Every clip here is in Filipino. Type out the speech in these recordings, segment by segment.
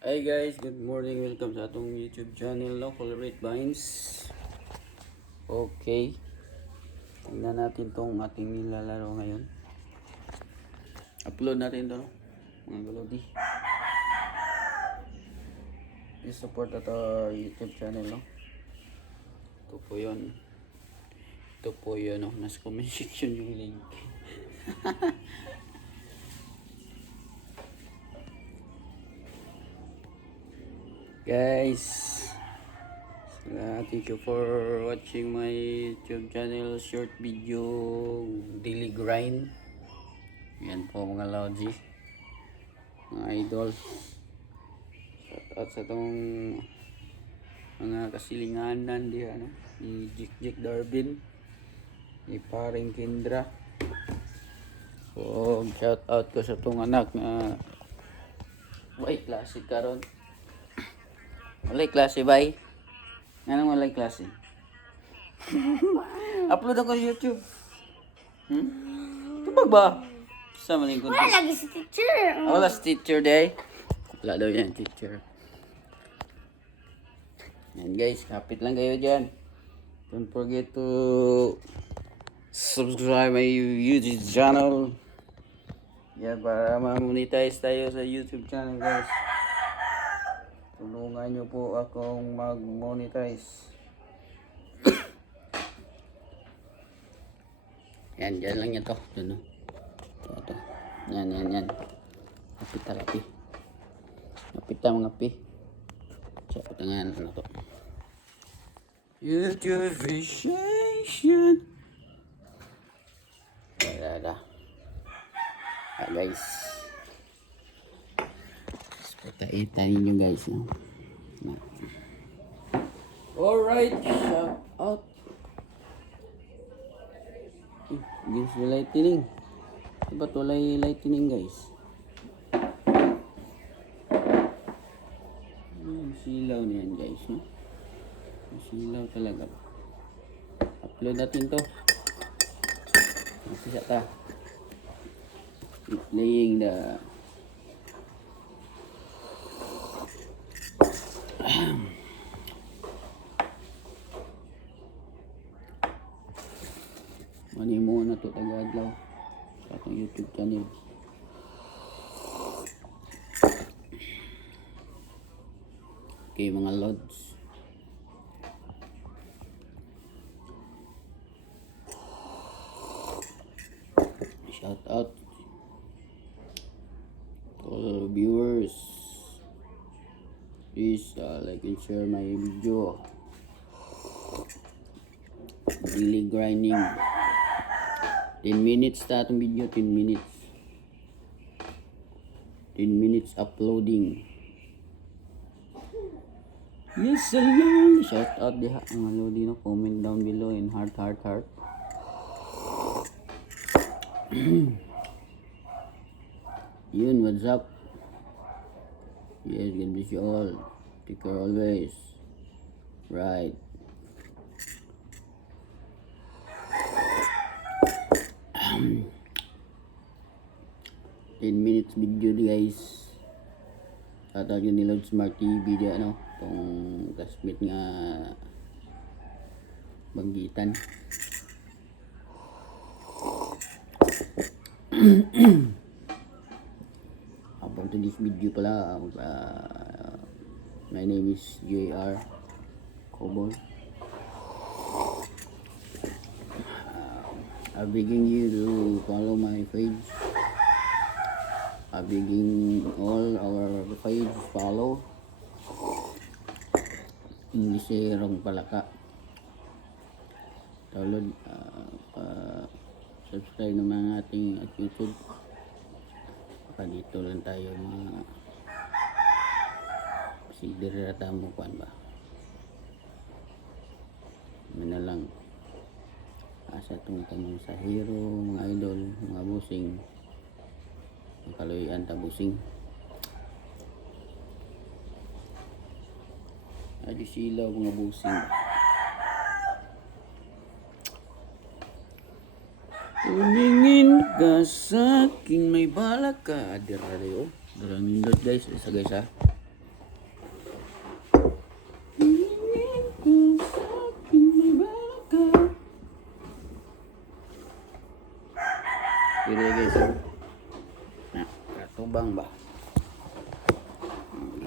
Hi guys, good morning. Welcome sa atong YouTube channel, Local Rate Vines. Okay, tingnan natin tong ating nilalaro ngayon. Upload natin to, mga galodi. Please support ato YouTube channel, no? Ito po yun. Ito po yun, no? Nasa comment section yung link. Guys, thank you for watching my YouTube channel short video daily grind. Yan po mga Logi, mga idol. Shout out sa itong mga kasilinganan di ano, ni Jik Darvin, ni paring Kendra. So shout out ko sa itong anak na may klase karon. Walay klase bay. Anong walay klase? Upload ako sa YouTube. Tubag ba? Sa maling content. Wala lagi si teacher. Wala si teacher day. Wala daw yan teacher. Yan guys, kapit lang kayo dyan. Don't forget to subscribe my YouTube channel. Yan, para ma-monetize tayo sa YouTube channel guys. Tulungan nyo po akong mag-monetize. Yan, dyan lang yan to. Dyan, no? Ito. Yan. Kapit na pi. Kapit na mga pi. Siya, patangan na to. YouTube appreciation. Wala. Guys. Pataita ninyo guys, no? Alright, shout out. Guys, may lightning. Ba't wala yung lightning guys? Yung silaw niyan guys, no? Yung silaw talaga. Upload natin to. Masisa ta. Playing the Mani mo na to taga-adlaw sa atong YouTube channel. Okay mga lods. Shout out to all viewers. Please like and share my video. Daily grinding. 10 minutes na itong video, 10 minutes. 10 minutes uploading. Yes, hello. Shout out diha mga lodi, no? Comment down below and heart. Yun, what's up? Yes, God bless you all. Take care always. Right. Minutes video guys. Tatawag yun ni Lord Smart TV di ano. Itong classmate nga Banggitan. About to this video pala, my name is JR Cobol. I'm begging you to follow my page. I'm begging all our page follow. English rong palaka. Download, subscribe naman ating at YouTube. Baka dito lang tayo mga siderata mo kuan ba. Mina lang. Asa itong tanong sa hero, mga idol, mga busing. Ang kaluyan ta busing. Adi silaw mga busing. Tumingin ka sa akin, may balak ka. Adira rin, oh. Darang nindot guys. Isa guys ha.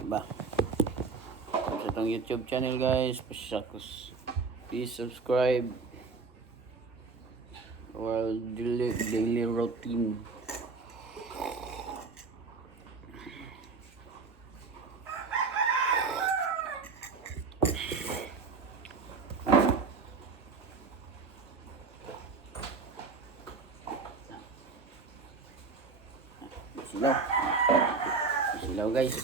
Diba? Sa itong YouTube channel guys, please subscribe our daily routine. Silaw. Silaw guys.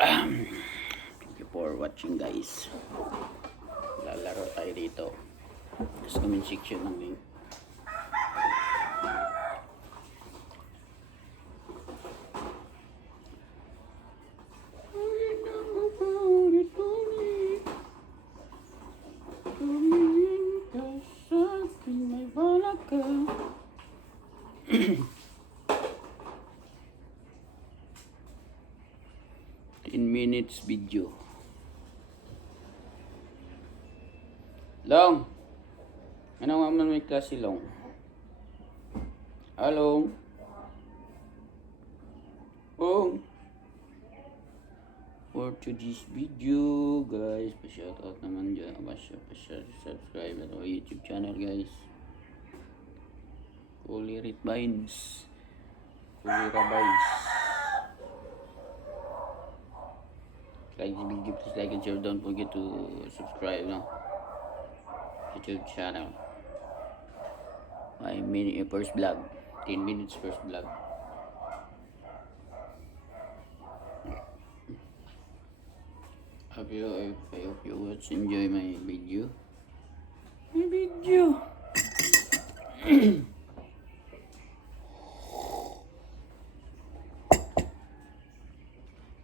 Thank you for watching guys. Lalaro tayo dito. Sa comment section ng link. In minutes video. Long. Ano nga man may klase Long? Hello. Oh. For today's video, guys, pa-shoutout naman dyan. Pa-subscribe at our YouTube channel, guys. Fully Ritbines. Fully Rabines. Like the video, please like and share. Don't forget to subscribe, no? YouTube channel. My first vlog. 10 minutes first vlog. I hope you enjoy my video.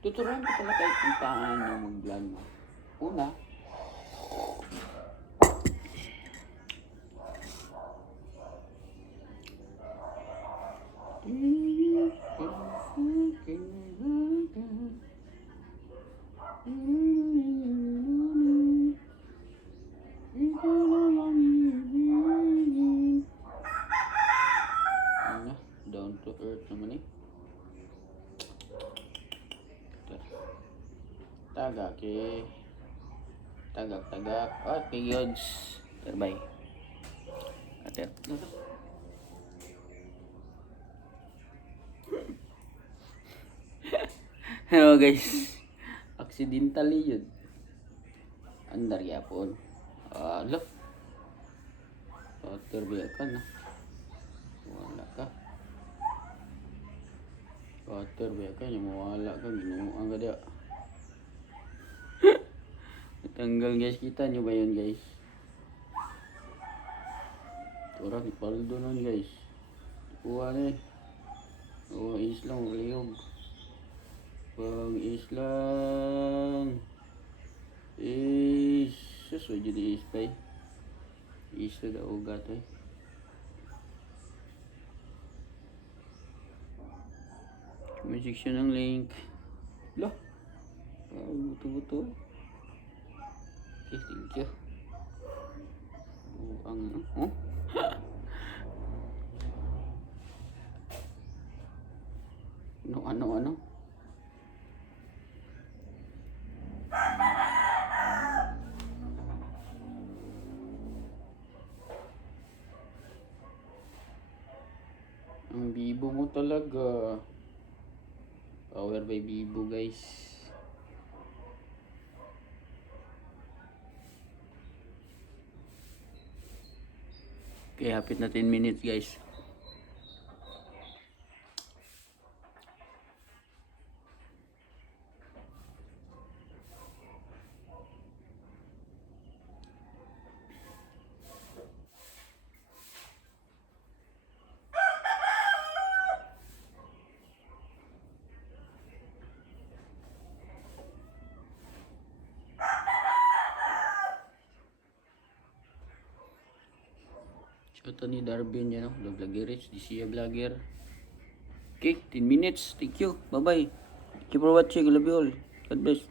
Tuturuan ko pala kahit kung paano mag-vlog. Una, down to earth naman eh. Tagak. Okay, yods. Terbay. Ater. Hello guys. Accidentally yun. Andar yapon. Look. Terbay ka na. Wala ka. Terbay ka. Wala ka. Ginuang ka dia. Tanggal guys, kita nyo ba yun guys? Orang ipaldo nun guys. Kuha na eh. Kuha islang, liyog. Pang islang. Sus, wajah di ispay. Isa da ugat eh. Comment section ng link. Loh. Buto-buto. Okay, thank you. Oh. Ano? Ang Bibo mo talaga. Power by Bibo guys. Okay, hapit na 10 minutes guys. Ito ni Darwin yan, vloggerich, di siya vlogger. Okay, 10 minutes. Thank you. Bye-bye. Thank you for watching. I love you all. God bless.